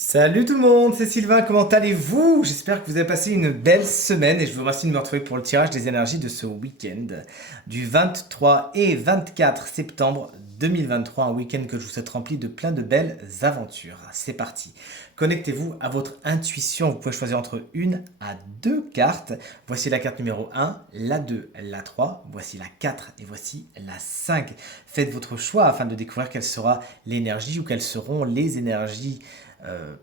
Salut tout le monde, c'est Sylvain, comment allez-vous? J'espère que vous avez passé une belle semaine et je vous remercie de me retrouver pour le tirage des énergies de ce week-end du 23 et 24 septembre 2023, un week-end que je vous souhaite rempli de plein de belles aventures. C'est parti. Connectez-vous à votre intuition, vous pouvez choisir entre une à deux cartes. Voici la carte numéro 1, la 2, la 3, voici la 4 et voici la 5. Faites votre choix afin de découvrir quelle sera l'énergie ou quelles seront les énergies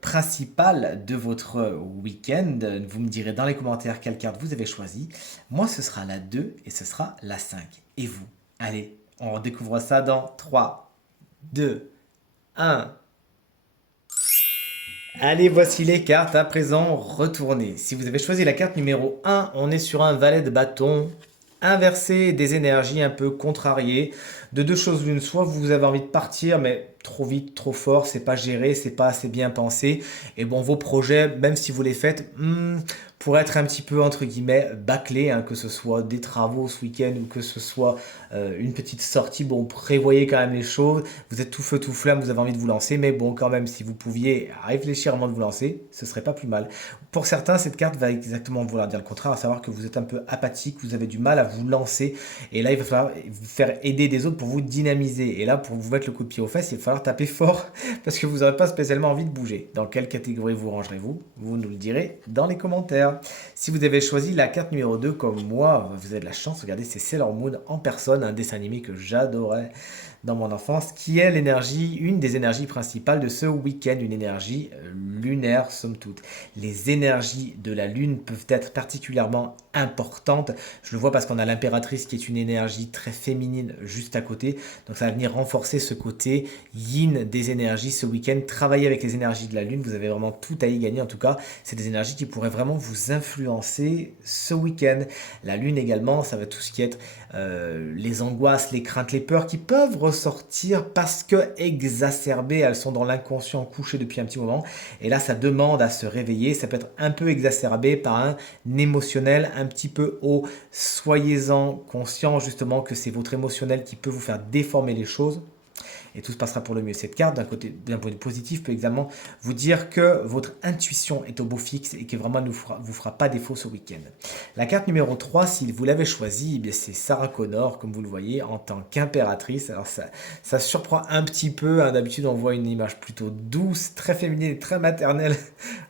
principale de votre week-end. Vous me direz dans les commentaires quelle carte vous avez choisi. Moi, ce sera la 2 et ce sera la 5. Et vous? Allez, on découvre ça dans 3, 2, 1. Allez, voici les cartes à présent retournées. Si vous avez choisi la carte numéro 1, on est sur un valet de bâton inversé, des énergies un peu contrariées. De deux choses l'une, soit vous avez envie de partir, mais trop vite, trop fort, c'est pas géré, c'est pas assez bien pensé. Et bon, vos projets, même si vous les faites, pour être un petit peu entre guillemets bâclés, hein, que ce soit des travaux ce week-end ou que ce soit une petite sortie, bon, prévoyez quand même les choses. Vous êtes tout feu, tout flamme, vous avez envie de vous lancer, mais bon, quand même, si vous pouviez réfléchir avant de vous lancer, ce serait pas plus mal. Pour certains, cette carte va exactement vouloir dire le contraire, à savoir que vous êtes un peu apathique, vous avez du mal à vous lancer, et là, il va falloir vous faire aider des autres pour vous dynamiser. Et là, pour vous mettre le coup de pied aux fesses, il va falloir taper fort, parce que vous n'aurez pas spécialement envie de bouger. Dans quelle catégorie vous rangerez-vous? Vous nous le direz dans les commentaires. Si vous avez choisi la carte numéro 2 comme moi, vous avez de la chance, regardez, c'est Sailor Moon en personne, un dessin animé que j'adorais dans mon enfance, qui est l'énergie, une des énergies principales de ce week-end, une énergie lunaire somme toute. Les énergies de la lune peuvent être particulièrement importantes. Je le vois parce qu'on a l'impératrice qui est une énergie très féminine juste à côté. Donc ça va venir renforcer ce côté yin des énergies ce week-end. Travailler avec les énergies de la lune, vous avez vraiment tout à y gagner. En tout cas, c'est des énergies qui pourraient vraiment vous influencer ce week-end. La lune également, ça va tout ce qui est les angoisses, les craintes, les peurs qui peuvent ressortir parce que exacerbées, elles sont dans l'inconscient couché depuis un petit moment. Et là, ça demande à se réveiller. Ça peut être un peu exacerbé par un émotionnel un petit peu haut. Soyez-en conscient justement que c'est votre émotionnel qui peut vous faire déformer les choses et tout se passera pour le mieux. Cette carte, d'un point de vue positif, peut également vous dire que votre intuition est au beau fixe et que vraiment ne vous fera pas défaut ce week-end. La carte numéro 3, si vous l'avez choisie, eh c'est Sarah Connor, comme vous le voyez, en tant qu'impératrice. Alors ça surprend un petit peu, hein. D'habitude on voit une image plutôt douce, très féminine et très maternelle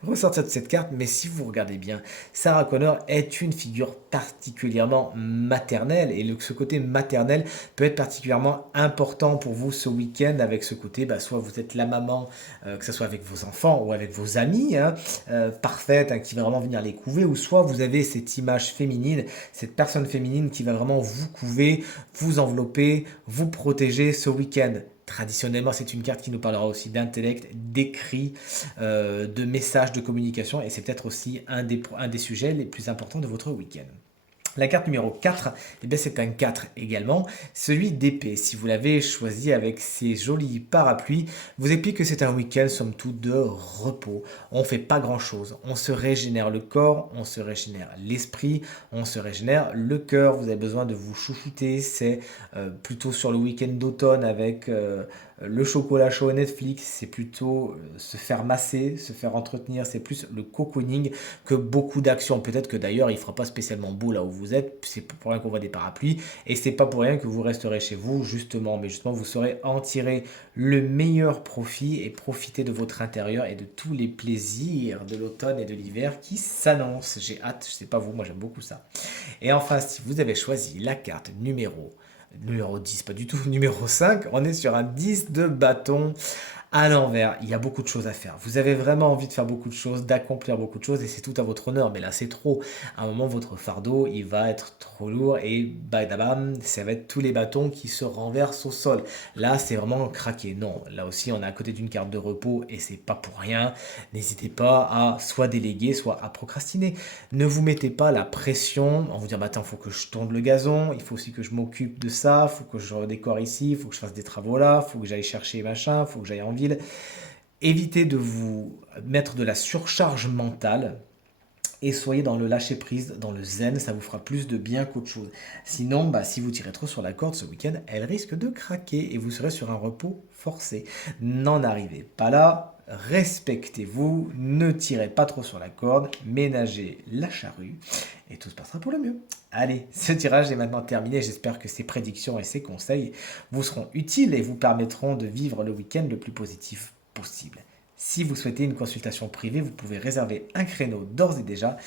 ressortir de cette carte, mais si vous regardez bien, Sarah Connor est une figure particulièrement maternelle, et ce côté maternel peut être particulièrement important pour vous ce week-end avec ce côté, soit vous êtes la maman, que ce soit avec vos enfants ou avec vos amis, hein, parfaite, hein, qui va vraiment venir les couver, ou soit vous avez cette image féminine, cette personne féminine qui va vraiment vous couver, vous envelopper, vous protéger ce week-end. Traditionnellement, c'est une carte qui nous parlera aussi d'intellect, d'écrit, de messages, de communication, et c'est peut-être aussi un des sujets les plus importants de votre week-end. La carte numéro 4, eh bien c'est un 4 également, celui d'épée. Si vous l'avez choisi avec ces jolis parapluies, vous explique que c'est un week-end somme toute de repos. On ne fait pas grand-chose. On se régénère le corps, on se régénère l'esprit, on se régénère le cœur. Vous avez besoin de vous chouchouter. C'est plutôt sur le week-end d'automne avec le chocolat chaud Netflix. C'est plutôt se faire masser, se faire entretenir. C'est plus le cocooning que beaucoup d'actions. Peut-être que d'ailleurs, il ne fera pas spécialement beau là où vous êtes. C'est pour rien qu'on voit des parapluies. Et c'est pas pour rien que vous resterez chez vous, justement. Mais justement, vous saurez en tirer le meilleur profit et profiter de votre intérieur et de tous les plaisirs de l'automne et de l'hiver qui s'annoncent. J'ai hâte, je sais pas vous, moi j'aime beaucoup ça. Et enfin, si vous avez choisi la carte numéro 10, pas du tout, numéro 5, on est sur un 10 de bâton à l'envers. Il y a beaucoup de choses à faire. Vous avez vraiment envie de faire beaucoup de choses, d'accomplir beaucoup de choses, et c'est tout à votre honneur. Mais là, c'est trop. À un moment, votre fardeau, il va être trop lourd, et badabam, ça va être tous les bâtons qui se renversent au sol. Là, c'est vraiment craqué. Non, là aussi, on est à côté d'une carte de repos, et c'est pas pour rien. N'hésitez pas à soit déléguer, soit à procrastiner. Ne vous mettez pas la pression en vous disant, attends, il faut que je tourne le gazon, il faut aussi que je m'occupe de ça, il faut que je décore ici, il faut que je fasse des travaux là, il faut que j'aille chercher machin, il faut que j'aille en ville. Évitez de vous mettre de la surcharge mentale et soyez dans le lâcher prise, dans le zen, ça vous fera plus de bien qu'autre chose. Sinon, si vous tirez trop sur la corde ce week-end, elle risque de craquer et vous serez sur un repos forcé. N'en arrivez pas là, respectez-vous, ne tirez pas trop sur la corde, ménagez la charrue et tout se passera pour le mieux. Allez, ce tirage est maintenant terminé. J'espère que ces prédictions et ces conseils vous seront utiles et vous permettront de vivre le week-end le plus positif possible. Si vous souhaitez une consultation privée, vous pouvez réserver un créneau d'ores et déjà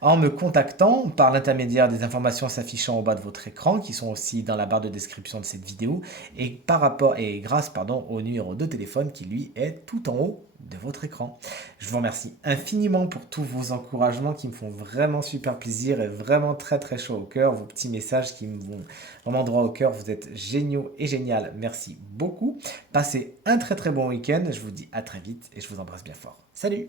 en me contactant par l'intermédiaire des informations s'affichant au bas de votre écran, qui sont aussi dans la barre de description de cette vidéo, et grâce au numéro de téléphone qui lui est tout en haut de votre écran. Je vous remercie infiniment pour tous vos encouragements qui me font vraiment super plaisir et vraiment très très chaud au cœur. Vos petits messages qui me vont vraiment droit au cœur. Vous êtes géniaux et génial. Merci beaucoup. Passez un très très bon week-end. Je vous dis à très vite et je vous embrasse bien fort. Salut!